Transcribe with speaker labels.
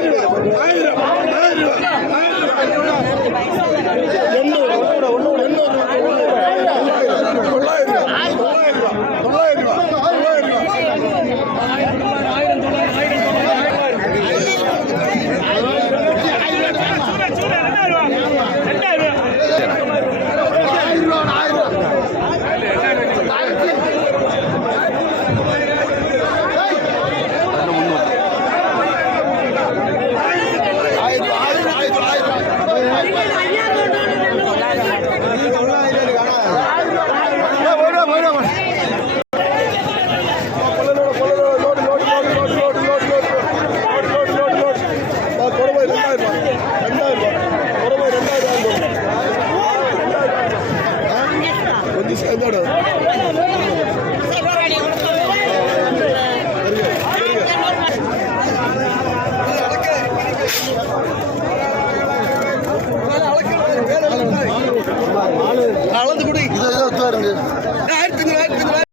Speaker 1: ஆயிரம் ஆயிரம் சேர்ந்தோட அளந்து கொடு
Speaker 2: இதை எடுத்து வருங்க